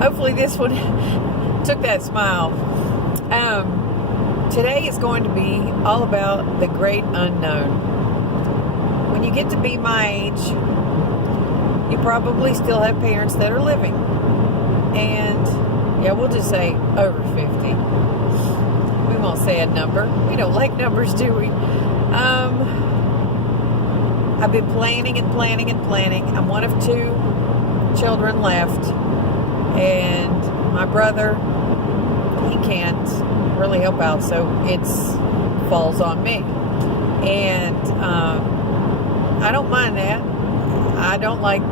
hopefully this one took that smile. Today is going to be all about the great unknown. When you get to be my age, you probably still have parents that are living. And, yeah, we'll just say over 50. We won't say a number. We don't like numbers, do we? I've been planning and planning and planning. I'm one of 2 children left. And my brother, he can't really help out, so it falls on me. And I don't mind that. I don't like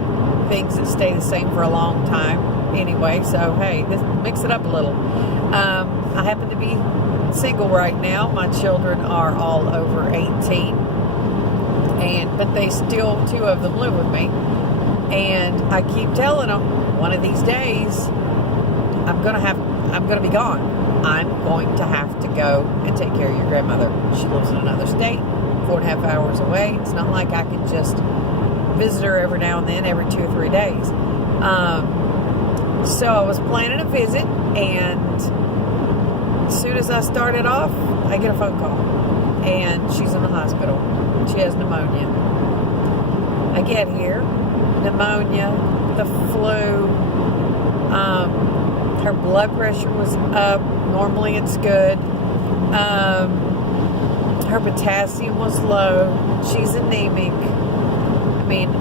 things that stay the same for a long time anyway, so hey, mix it up a little. I happen to be single right now. My children are all over 18, but they still, 2 of them live with me, and I keep telling them, one of these days I'm gonna be gone. I'm going to have to go and take care of your grandmother. She lives in another state, 4.5 hours away. It's not like I can just visit her every now and then, every 2 or 3 days. So I was planning a visit, and as soon as I started off, I get a phone call, and she's in the hospital. She has pneumonia. I get here, pneumonia, the flu, her blood pressure was up. Normally it's good. Her potassium was low. She's anemic. I mean,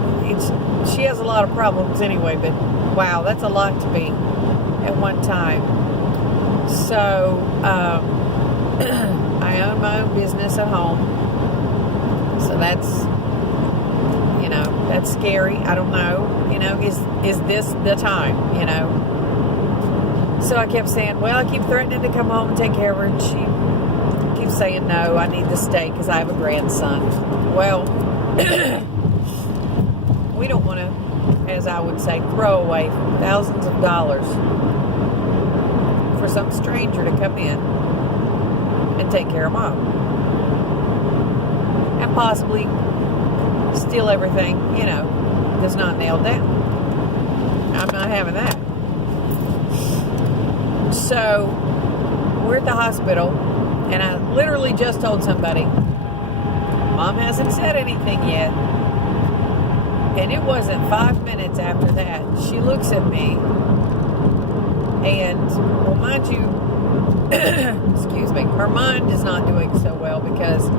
she has a lot of problems anyway, but wow, that's a lot to be at one time. So, I own my own business at home. So that's scary. I don't know, is this the time, So I kept saying, well, I keep threatening to come home and take care of her, and she keeps saying, no, I need to stay because I have a grandson. Well, we don't want to, as I would say, throw away thousands of dollars for some stranger to come in and take care of Mom. And possibly steal everything, that's not nailed down. I'm not having that. So, we're at the hospital, and I literally just told somebody, Mom hasn't said anything yet. And it wasn't 5 minutes after that, she looks at me, and, well, mind you, excuse me, her mind is not doing so well because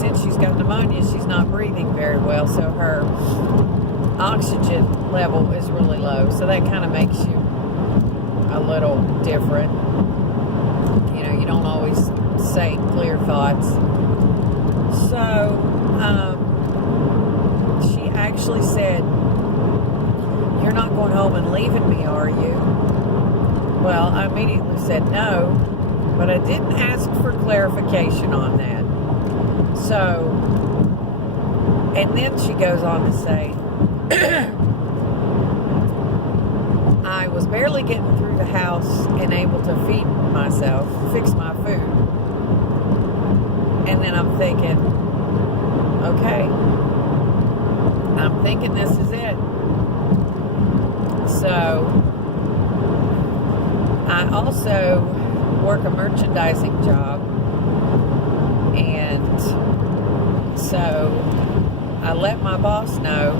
since she's got pneumonia, she's not breathing very well, so her oxygen level is really low, so that kind of makes you a little different. You don't always say clear thoughts. So, she actually said, you're not going home and leaving me, are you? Well, I immediately said no, but I didn't ask for clarification on that. So, and then she goes on to say, I was barely getting through the house and able to feed myself, fix my food. And then I'm thinking, okay, I'm thinking this is it. So, I also work a merchandising job, and so I let my boss know,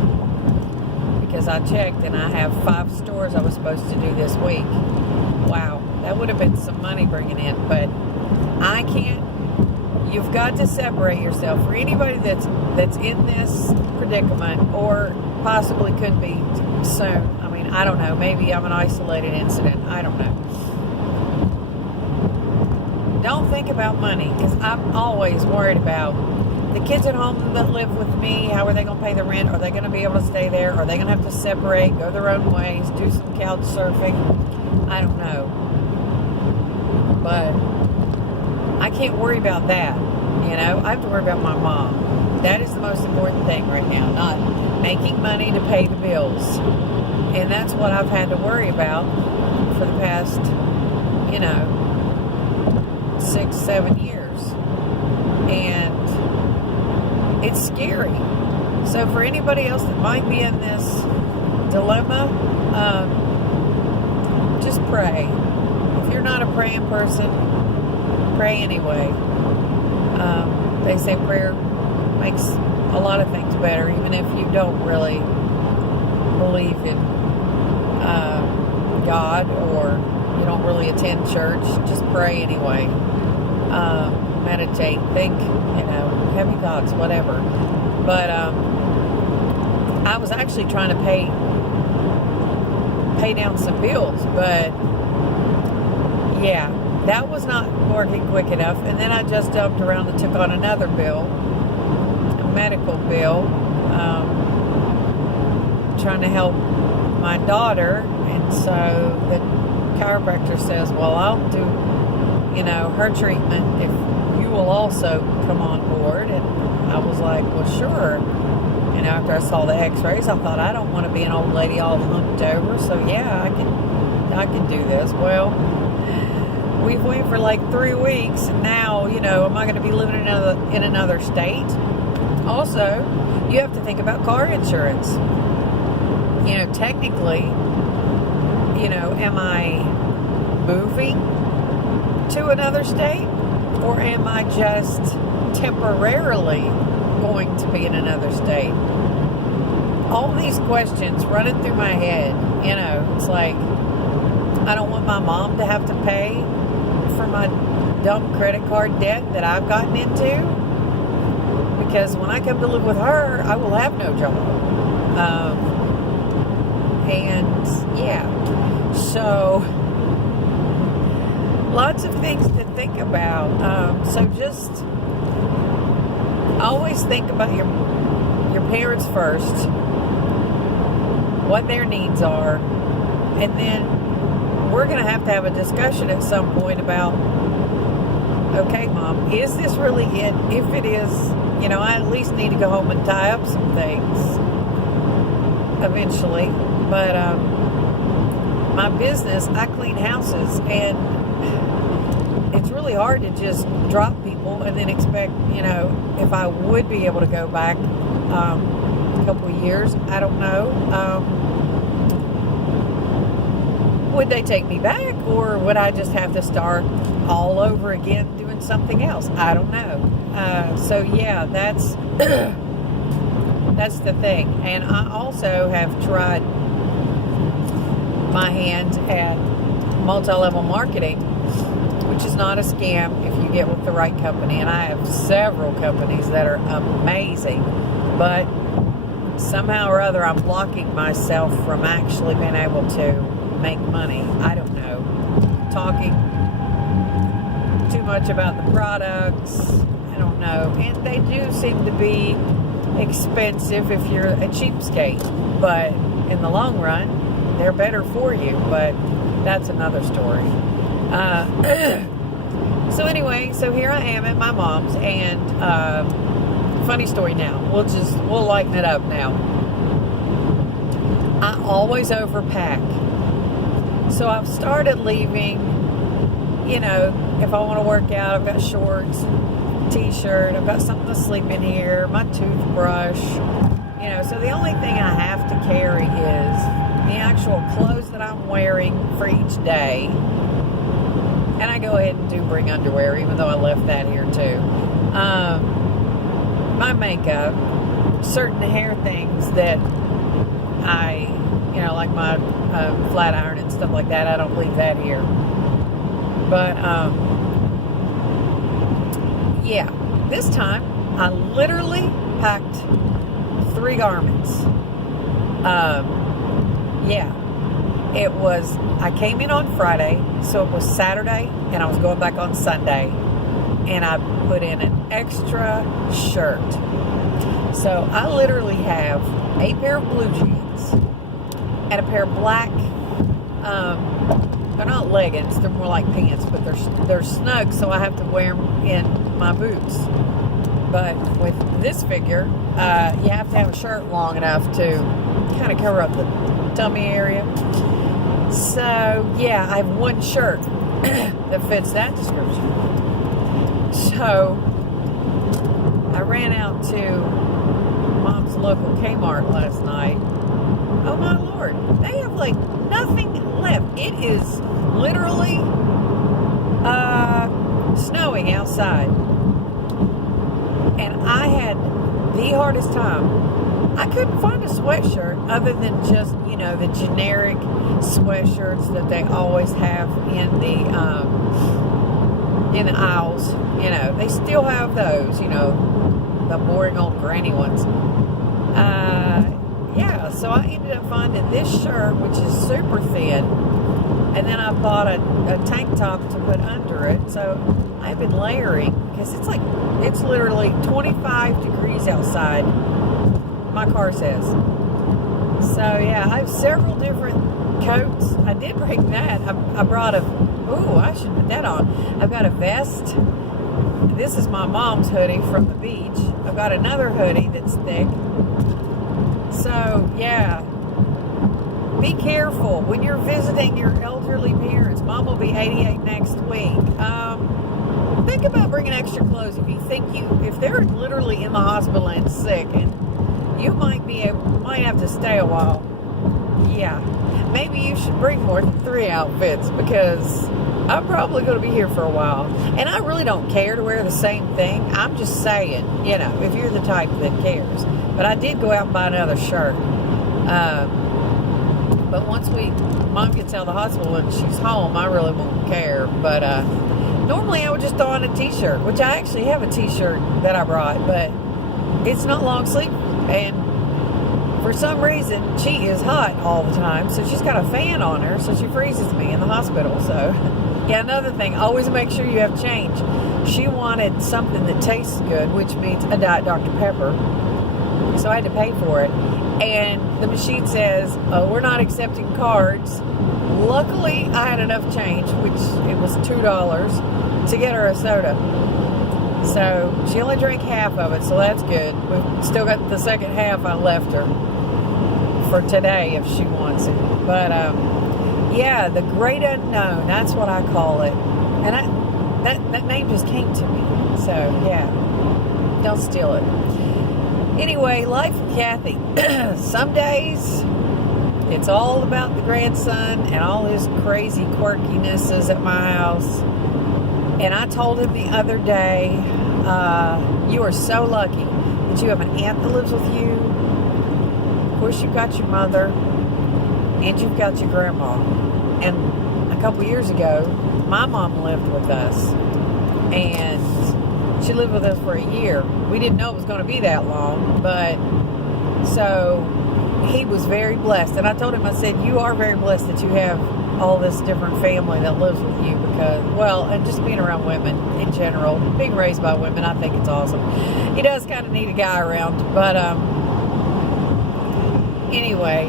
because I checked and I have 5 stores I was supposed to do this week. Wow, that would have been some money bringing in, but I can't. You've got to separate yourself. For anybody that's in this predicament, or possibly could be soon. I mean, I don't know. Maybe I'm an isolated incident. I don't know. Don't think about money, because I'm always worried about the kids at home that live with me. How are they going to pay the rent? Are they going to be able to stay there? Are they going to have to separate, go their own ways, do some couch surfing? I don't know. But I can't worry about that. I have to worry about my mom. That is the most important thing right now, not making money to pay the bills. And that's what I've had to worry about for the past, 6-7 years. And it's scary. So for anybody else that might be in this dilemma, pray. If you're not a praying person, pray anyway. They say prayer makes a lot of things better, even if you don't really believe in God, or you don't really attend church. Just pray anyway. Meditate, think, heavy thoughts, whatever. But I was actually trying to pay down some bills, but yeah, that was not working quick enough. And then I just jumped around and took on another bill, a medical bill, trying to help my daughter. And so the chiropractor says, well, I'll do, her treatment if you will also come on board. And I was like, well, sure. After I saw the x-rays, I thought, I don't want to be an old lady all humped over. So yeah, I can do this. Well, we've waited for like 3 weeks, and now, am I going to be living in another state? Also, you have to think about car insurance. Technically, am I moving to another state, or am I just temporarily going to be in another state? All these questions running through my head. It's like, I don't want my mom to have to pay for my dumb credit card debt that I've gotten into, because when I come to live with her, I will have no job. And yeah, so lots of things to think about. So just always think about your parents first, what their needs are, and then we're going to have a discussion at some point about, okay, Mom, is this really it? If it is, I at least need to go home and tie up some things eventually. But my business, I clean houses, and it's really hard to just drop people and then expect, if I would be able to go back a couple of years, I don't know. Would they take me back, or would I just have to start all over again doing something else? I don't know. So yeah, that's that's the thing. And I also have tried my hand at multi-level marketing, which is not a scam if you get with the right company. And I have several companies that are amazing, but somehow or other I'm blocking myself from actually being able to make money. I don't know. Talking too much about the products. I don't know. And they do seem to be expensive if you're a cheapskate, but in the long run, they're better for you. But that's another story. So anyway, so here I am at my mom's, and funny story now. We'll lighten it up now. I always overpack. So I've started leaving, if I want to work out, I've got shorts, t-shirt, I've got something to sleep in here, my toothbrush, so the only thing I have to carry is the actual clothes that I'm wearing for each day. And I go ahead and do bring underwear, even though I left that here too. My makeup, certain hair things that I, like my flat iron and stuff like that, I don't leave that here. But, yeah, this time I literally packed 3 garments. Yeah, I came in on Friday, so it was Saturday, and I was going back on Sunday, and I put in an extra shirt. So I literally have a pair of blue jeans and a pair of black, they're not leggings, they're more like pants, but they're snug, so I have to wear them in my boots. But with this figure, you have to have a shirt long enough to kind of cover up the tummy area. So yeah, I have one shirt that fits that description. So I ran out to Mom's local Kmart last night. Oh my Lord, they have like nothing left. it is literally snowing outside. And I had the hardest time. I couldn't find a sweatshirt other than just, the generic sweatshirts that they always have in the aisles. They still have those, the boring old granny ones. So I ended up finding this shirt, which is super thin, and then I bought a tank top to put under it. So I've been layering because it's literally 25 degrees outside, my car says. So yeah, I have several different coats. I did bring that. I brought I should put that on. I've got a vest. This is my mom's hoodie from the beach. I've got another hoodie that's thick. So, yeah, be careful when you're visiting your elderly parents. Mom will be 88 next week. Think about bringing extra clothes if they're literally in the hospital and sick, and you might have to stay a while. Yeah, maybe you should bring more than 3 outfits, because I'm probably going to be here for a while. And I really don't care to wear the same thing. I'm just saying, if you're the type that cares. But I did go out and buy another shirt. But once Mom gets out of the hospital and she's home, I really won't care. But normally I would just throw on a t-shirt, which I actually have a t-shirt that I brought, but it's not long sleeve. And for some reason, she is hot all the time, so she's got a fan on her, so she freezes me in the hospital. So, yeah, another thing, always make sure you have change. She wanted something that tastes good, which means a Diet Dr. Pepper. So I had to pay for it. And the machine says, we're not accepting cards. Luckily, I had enough change, which it was $2, to get her a soda. So she only drank half of it, so that's good. We've still got the second half I left her for today if she wants it. But, yeah, the great unknown, that's what I call it. And that name just came to me. So, yeah, don't steal it. Anyway, life of Kathy. Some days it's all about the grandson and all his crazy quirkinesses at my house. And I told him the other day, you are so lucky that you have an aunt that lives with you. Of course, you've got your mother and you've got your grandma. And a couple years ago, my mom lived with us. And she lived with us for a year. We didn't know it was going to be that long, but so he was very blessed. And I told him, I said, you are very blessed that you have all this different family that lives with you, because, and just being around women in general, being raised by women, I think it's awesome. He does kind of need a guy around, but anyway,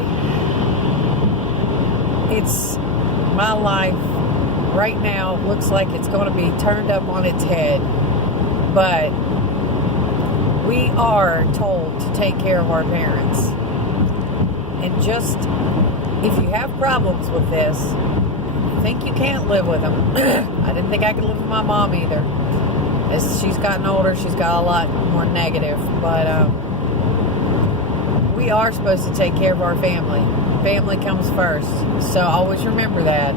it's my life right now looks like it's going to be turned up on its head. But we are told to take care of our parents. And just, if you have problems with this, you think you can't live with them. I didn't think I could live with my mom either. As she's gotten older, she's got a lot more negative. But we are supposed to take care of our family. Family comes first. So always remember that.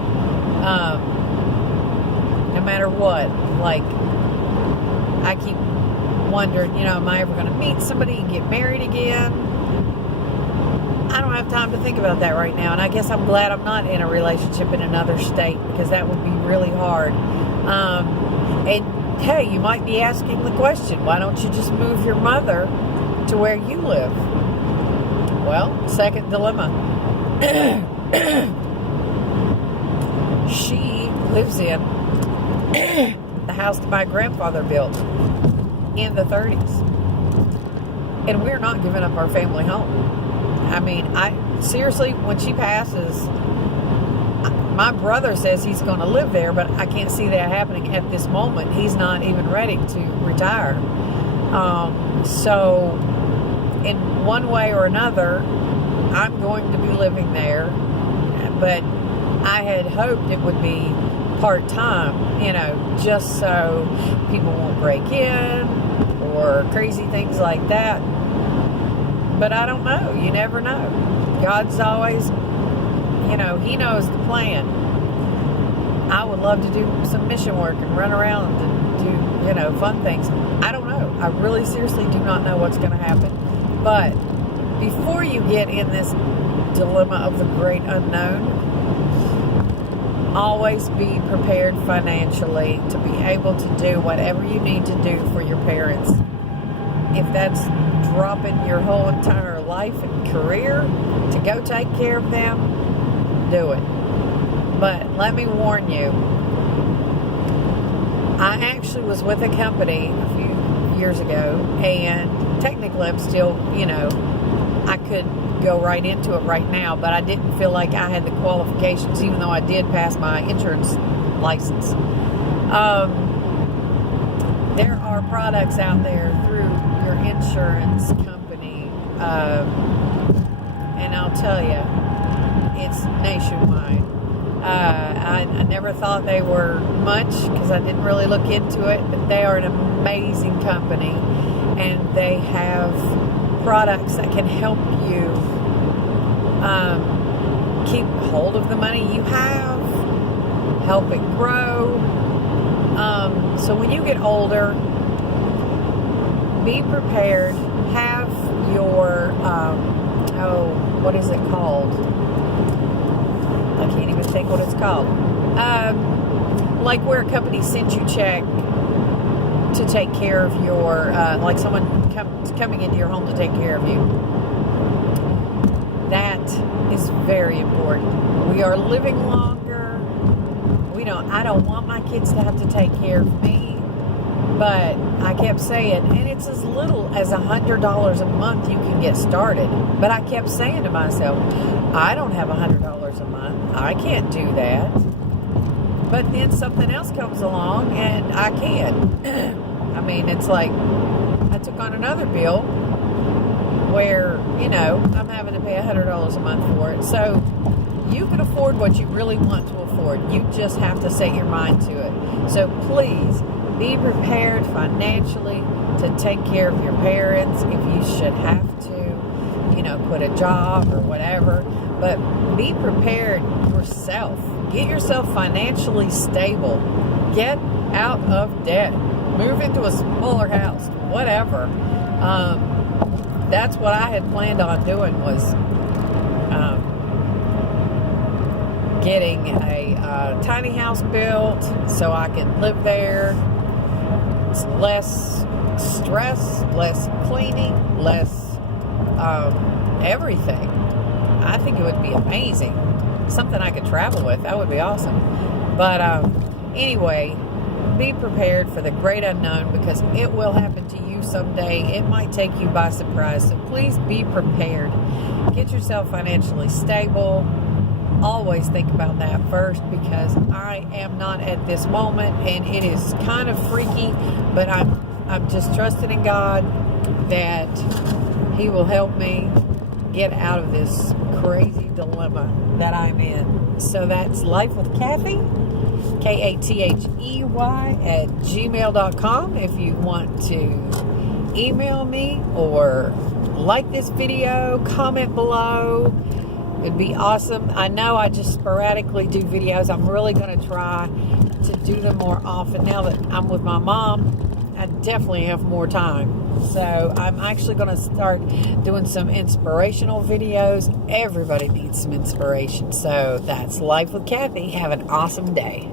No matter what. Like, I keep wondering, am I ever going to meet somebody and get married again? I don't have time to think about that right now. And I guess I'm glad I'm not in a relationship in another state, because that would be really hard. And hey, you might be asking the question, why don't you just move your mother to where you live? Well, second dilemma. She lives in the house that my grandfather built in the 30s. And we're not giving up our family home. I mean, seriously, when she passes, my brother says he's going to live there, but I can't see that happening at this moment. He's not even ready to retire. So, in one way or another, I'm going to be living there, but I had hoped it would be part-time, just so people won't break in or crazy things like that. But I don't know. You never know. God's always, he knows the plan. I would love to do some mission work and run around and do, fun things. I don't know. I really seriously do not know what's going to happen. But before you get in this dilemma of the great unknown, always be prepared financially to be able to do whatever you need to do for your parents. If that's dropping your whole entire life and career to go take care of them, do it. But let me warn you, I actually was with a company a few years ago, and technically I'm still, I could go right into it right now, but I didn't feel like I had the qualifications, even though I did pass my insurance license. There are products out there through your insurance company, and I'll tell you, it's nationwide. I never thought they were much because I didn't really look into it, but they are an amazing company, and they have products that can help you keep hold of the money you have, help it grow. So when you get older, be prepared. Have your, what is it called? I can't even think what it's called. Like where a company sends you a check to take care of your, like someone coming into your home to take care of you. That is very important. We are living longer. I don't want my kids to have to take care of me, but I kept saying, and it's as little as $100 a month you can get started. But I kept saying to myself, I don't have $100 a month. I can't do that. But then something else comes along and I can. I mean, it's like I took on another bill where, I'm having to pay $100 a month for it. So you can afford what you really want to afford. You just have to set your mind to it. So please be prepared financially to take care of your parents if you should have to, quit a job or whatever. But be prepared yourself. Get yourself financially stable. Get out of debt. Move into a smaller house. Whatever. That's what I had planned on doing, was getting a tiny house built so I can live there. It's less stress, less cleaning, less everything. I think it would be amazing. Something I could travel with. That would be awesome. But anyway, be prepared for the great unknown, because it will happen to you someday. It might take you by surprise. So please be prepared. Get yourself financially stable. Always think about that first, because I am not at this moment, and it is kind of freaky, but I'm just trusting in God that He will help me get out of this crazy dilemma that I'm in. So that's Life with Kathy, Kathey @gmail.com. If you want to email me or like this video, comment below. It'd be awesome. I know I just sporadically do videos. I'm really going to try to do them more often. Now that I'm with my mom, I definitely have more time. So I'm actually going to start doing some inspirational videos. Everybody needs some inspiration. So that's Life with Kathy. Have an awesome day.